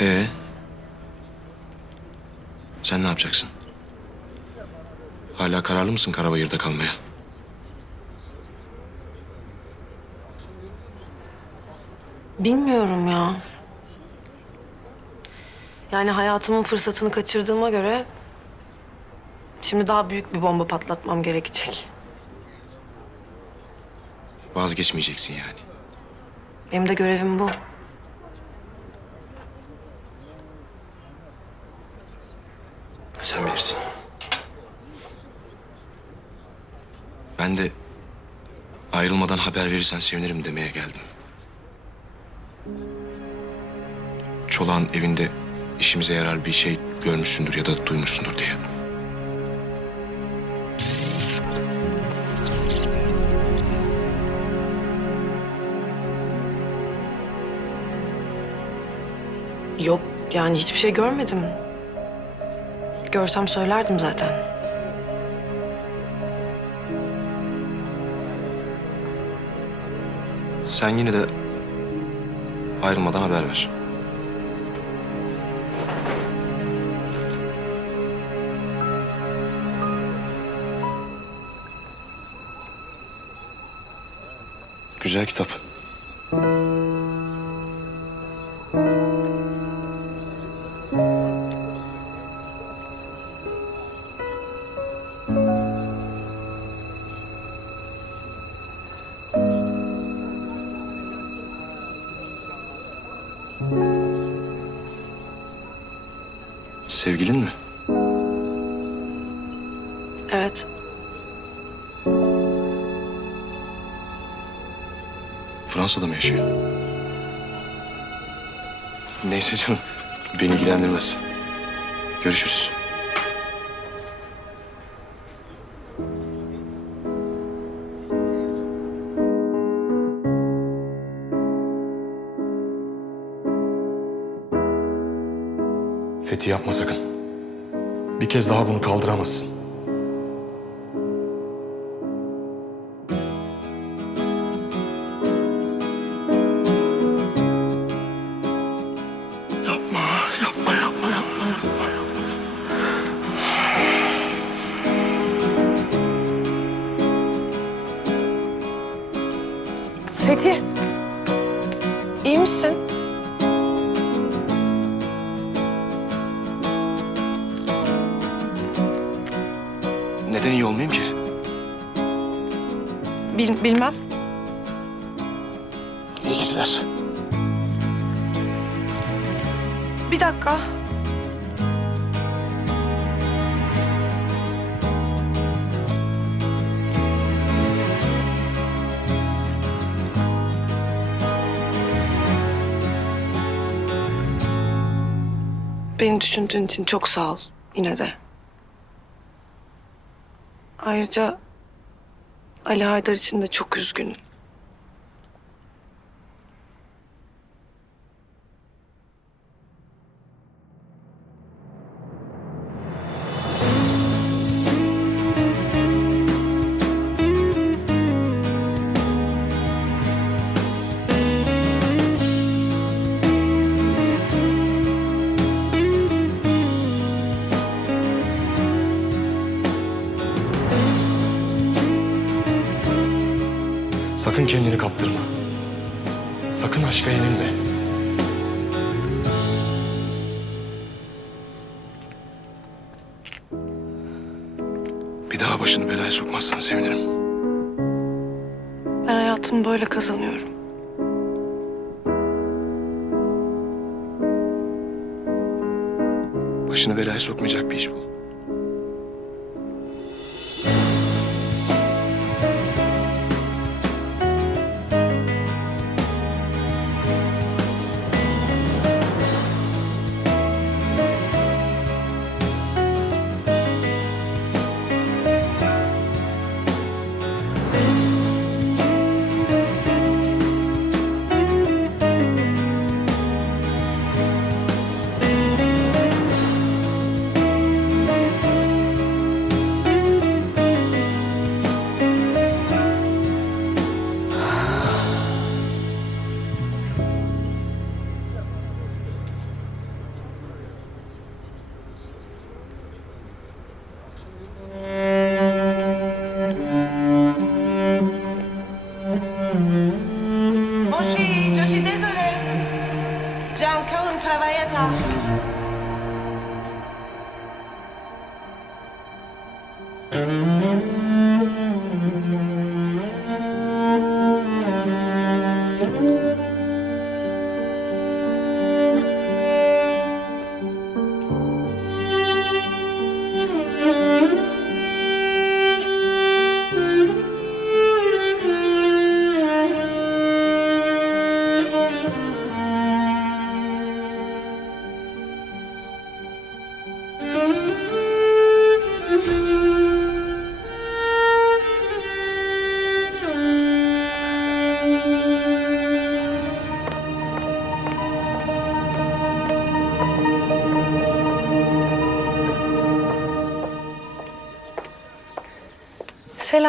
Ee? Sen ne yapacaksın? Hala kararlı mısın Karabayır'da kalmaya? Bilmiyorum ya. Yani hayatımın fırsatını kaçırdığıma göre... ...şimdi daha büyük bir bomba patlatmam gerekecek. Vazgeçmeyeceksin yani. Benim de görevim bu. Sen bilirsin. Ben de ayrılmadan haber verirsen sevinirim demeye geldim. Çolak'ın evinde işimize yarar bir şey görmüşsündür ya da duymuşsundur diye. Yok yani hiçbir şey görmedim. Görsem söylerdim zaten. Sen yine de ayrılmadan haber ver. Güzel kitap. Fransa'da mı yaşıyor? Neyse canım. Beni ilgilendirmez. Görüşürüz. Fethi yapma sakın. Bir kez daha bunu kaldıramazsın. Fethi. iyi misin? Neden iyi olmayayım ki? Bil- bilmem. İyi geceler. Bir dakika. Beni düşündüğün için çok sağ ol yine de. Ayrıca Ali Haydar için de çok üzgünüm. Sakın kendini kaptırma. Sakın aşka yenilme. Bir daha başını belaya sokmazsan sevinirim. Ben hayatımı böyle kazanıyorum. Başını belaya sokmayacak bir iş bul.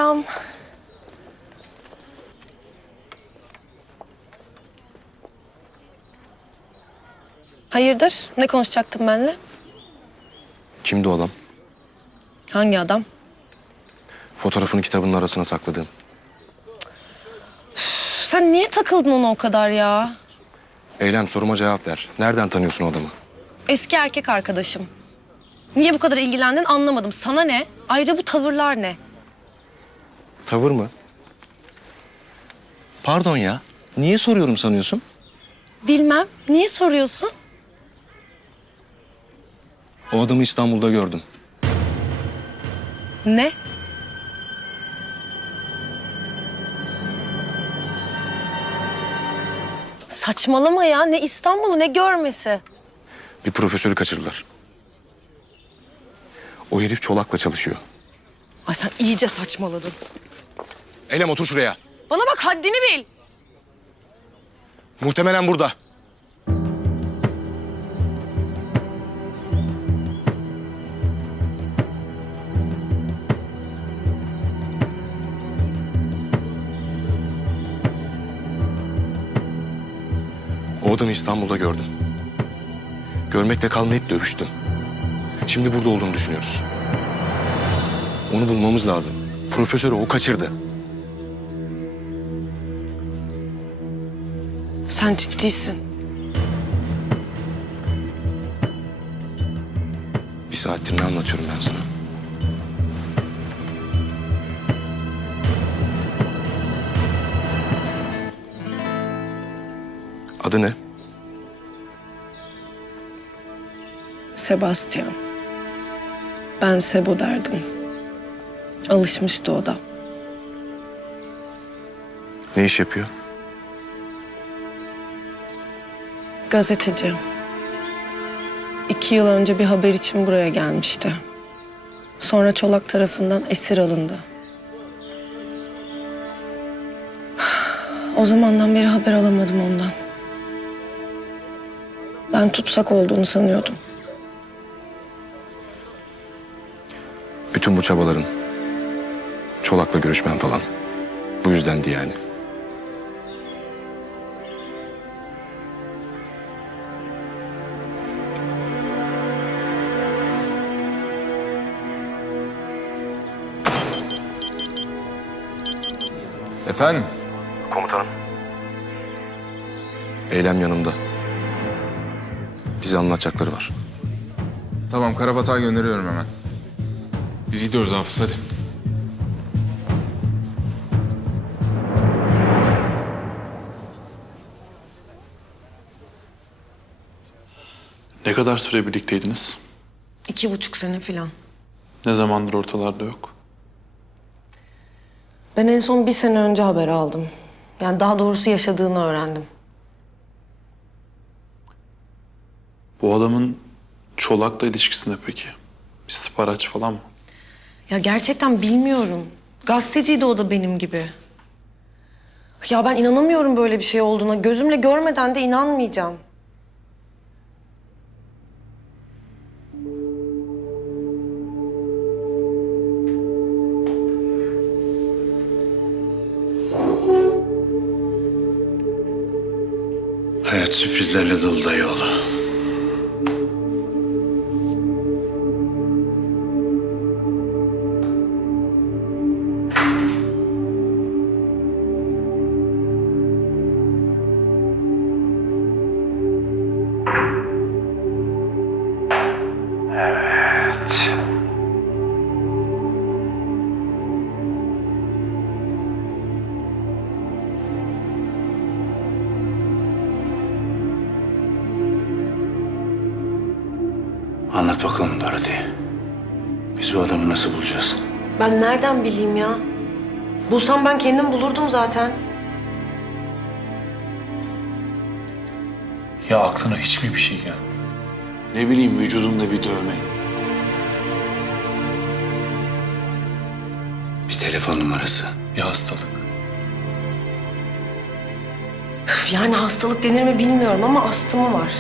Selam. Hayırdır? Ne konuşacaktın benimle? Kimdi o adam? Hangi adam? Fotoğrafını kitabının arasına sakladığım. Sen niye takıldın ona o kadar ya? Eylem soruma cevap ver. Nereden tanıyorsun o adamı? Eski erkek arkadaşım. Niye bu kadar ilgilendin anlamadım. Sana ne? Ayrıca bu tavırlar ne? Tavır mı? Pardon ya. Niye soruyorum sanıyorsun? Bilmem. Niye soruyorsun? O adamı İstanbul'da gördüm. Ne? Saçmalama ya. Ne İstanbul'u ne görmesi. Bir profesörü kaçırdılar. O herif çolakla çalışıyor. Ay sen iyice saçmaladın. Eylem otur şuraya. Bana bak haddini bil. Muhtemelen burada. O adamı İstanbul'da gördüm. Görmekle kalmayıp dövüştüm. Şimdi burada olduğunu düşünüyoruz. Onu bulmamız lazım. Profesörü o kaçırdı. Sen ciddisin. Bir saattir ne anlatıyorum ben sana? Adı ne? Sebastian. Ben Sebo derdim. Alışmıştı o da. Ne iş yapıyor? Gazeteci. İki yıl önce bir haber için buraya gelmişti. Sonra Çolak tarafından esir alındı. O zamandan beri haber alamadım ondan. Ben tutsak olduğunu sanıyordum. Bütün bu çabaların. Çolak'la görüşmen falan. Bu yüzdendi yani. Efendim? Komutanım. Eylem yanımda. Bize anlatacakları var. Tamam Karabatay gönderiyorum hemen. Biz gidiyoruz Hafız hadi. Ne kadar süre birlikteydiniz? İki buçuk sene falan. Ne zamandır ortalarda yok? Ben en son bir sene önce haber aldım. Yani daha doğrusu yaşadığını öğrendim. Bu adamın Çolak'la ilişkisi ne peki? Bir istihbaratçı falan mı? Ya gerçekten bilmiyorum. Gazeteciydi o da benim gibi. Ya ben inanamıyorum böyle bir şey olduğuna. Gözümle görmeden de inanmayacağım. Sürprizlerle dolu dayı. Ben nereden bileyim ya? Bulsam ben kendim bulurdum zaten. Ya aklına hiç mi bir şey geldi? Ne bileyim vücudunda bir dövme. Bir telefon numarası. Bir hastalık. Üf, Yani hastalık denir mi bilmiyorum ama astımı var.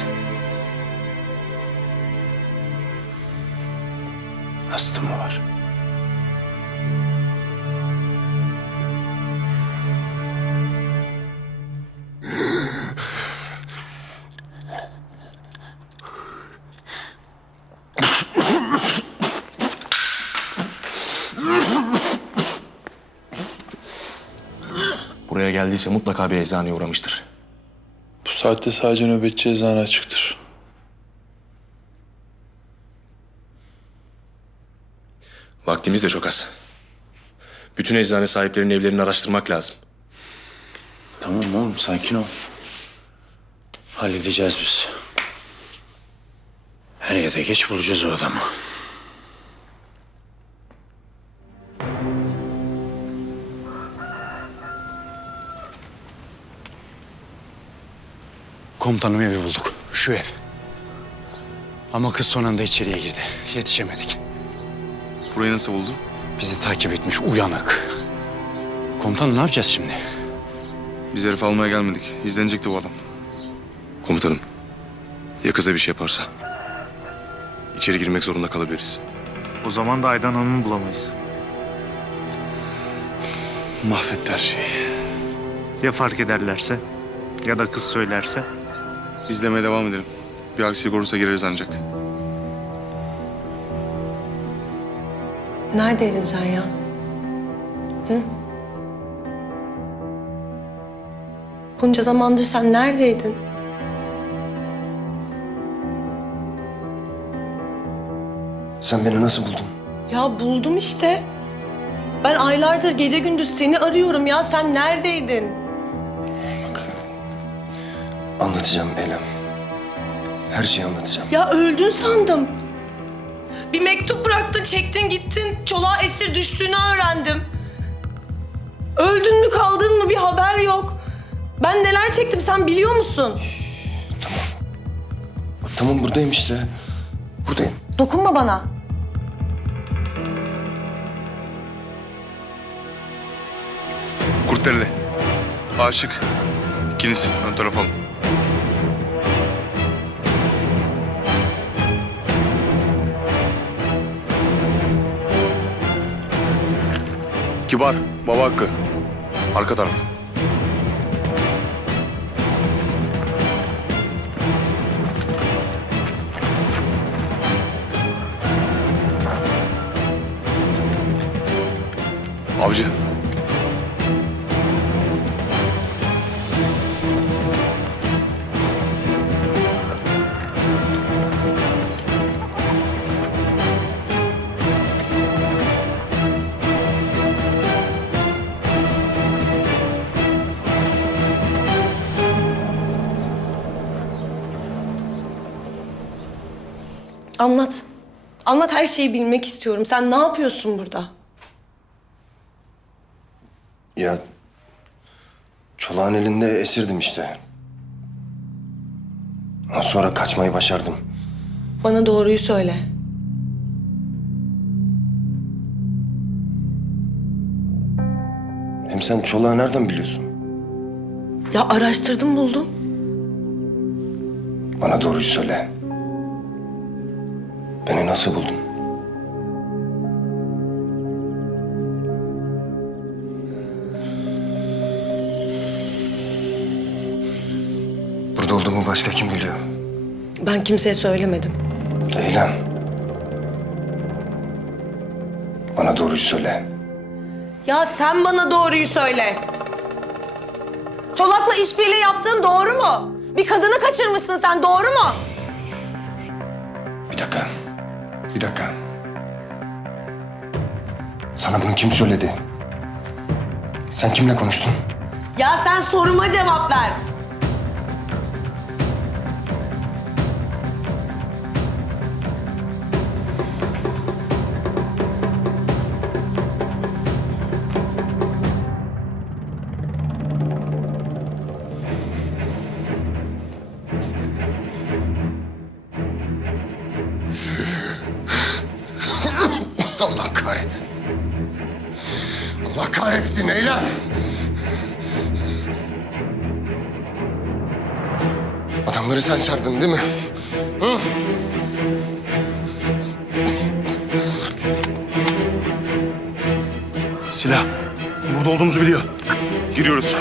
Buraya geldiyse mutlaka bir eczaneye uğramıştır. Bu saatte sadece nöbetçi eczane açıktır. Vaktimiz de çok az. Bütün eczane sahiplerinin evlerini araştırmak lazım. Tamam oğlum sakin ol. Halledeceğiz biz. Her yerde geç bulacağız o adamı. Komutanım evi bulduk. Şu ev. Ama kız son anda içeriye girdi. Yetişemedik. Burayı nasıl buldu? Bizi takip etmiş uyanık. Komutanım ne yapacağız şimdi? Biz herif almaya gelmedik. İzlenecekti bu adam. Komutanım, ya kıza bir şey yaparsa? İçeri girmek zorunda kalabiliriz. O zaman da Aydan Hanım'ı bulamayız. Mahvetti her şeyi. Ya fark ederlerse ya da kız söylerse. İzlemeye devam edelim. Bir aksilik olursa gireriz ancak. Neredeydin sen ya? Hı? Bunca zamandır sen neredeydin? Sen beni nasıl buldun? Ya buldum işte. Ben aylardır gece gündüz seni arıyorum ya. Sen neredeydin? Anlatacağım Eylem. Her şeyi anlatacağım. Ya öldün sandım. Bir mektup bıraktın, çektin gittin. Çoluğa esir düştüğünü öğrendim. Öldün mü kaldın mı bir haber yok. Ben neler çektim sen biliyor musun? Tamam buradayım işte. Buradayım. Dokunma bana. Kurtdereli. Aşık. İkiniz ön tarafa Kibar, baba hakkı. Arka taraf. Avcı. Anlat. Anlat her şeyi bilmek istiyorum. Sen ne yapıyorsun burada? Ya çolağın elinde esirdim işte. Ama Sonra kaçmayı başardım. Bana doğruyu söyle. Hem sen çolağı nereden biliyorsun? Ya araştırdım buldum. Bana doğruyu söyle. Beni nasıl buldun? Burada olduğumu başka kim biliyor? Ben kimseye söylemedim. Eylem. Bana doğruyu söyle. Ya sen bana doğruyu söyle. Çolak'la işbirliği yaptığın doğru mu? Bir kadını kaçırmışsın sen doğru mu? Bir dakika. Sana bunu kim söyledi? Sen kimle konuştun? Ya sen soruma cevap ver. Kahretsin. Allah kahretsin Leyla. Adamları sen çağırdın değil mi? Silah. Burada olduğumuzu biliyor. Giriyoruz.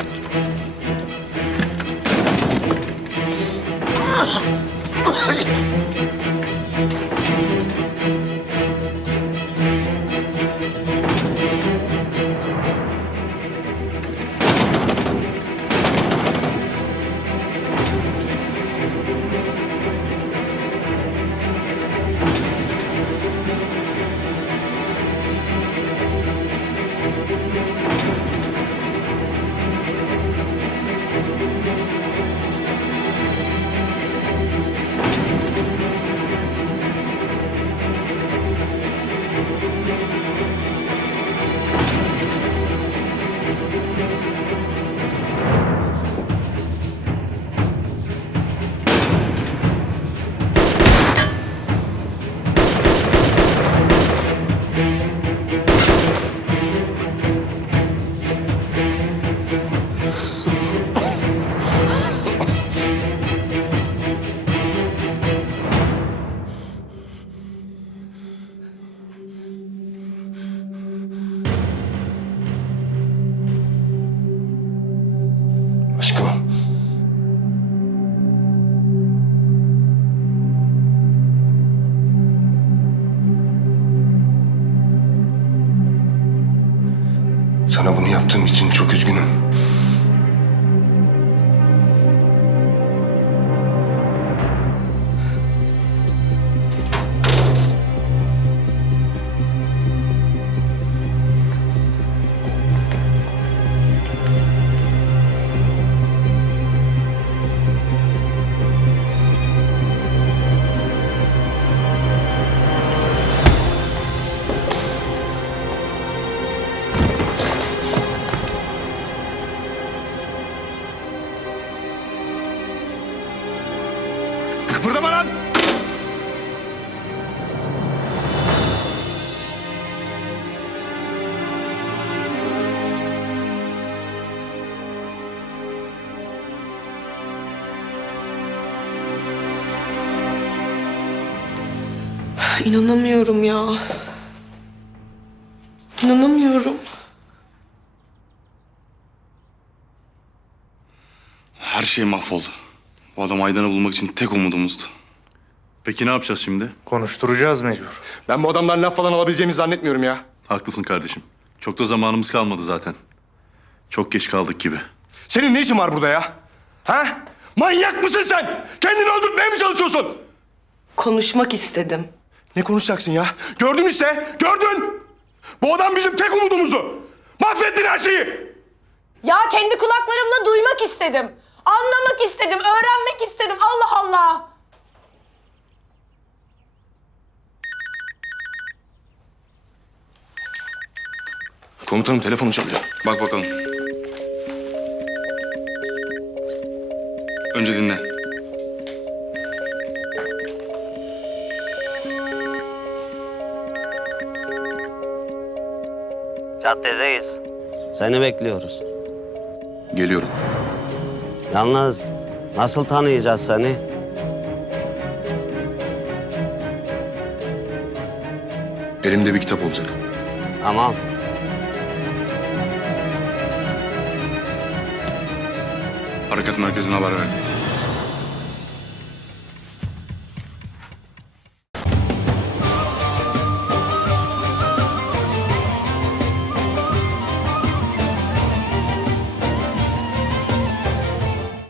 İnanamıyorum ya. İnanamıyorum. Her şey mahvoldu. Bu adam Aydan'ı bulmak için tek umudumuzdu. Peki ne yapacağız şimdi? Konuşturacağız mecbur. Ben bu adamdan laf falan alabileceğimi zannetmiyorum ya. Haklısın kardeşim. Çok da zamanımız kalmadı zaten. Çok geç kaldık gibi. Senin ne işin var burada ya? Ha? Manyak mısın sen? Kendini öldürtmeye mi çalışıyorsun? Konuşmak istedim. Ne konuşacaksın ya? Gördün işte, gördün. Bu adam bizim tek umudumuzdu. Mahvettin her şeyi. Ya kendi kulaklarımla duymak istedim. Anlamak istedim, öğrenmek istedim. Allah Allah. Komutanım telefonu çalıyor. Bak bakalım. Önce dinle. Caddedeyiz. Seni bekliyoruz. Geliyorum. Yalnız nasıl tanıyacağız seni? Elimde bir kitap olacak. Tamam. Harekat merkezine haber ver.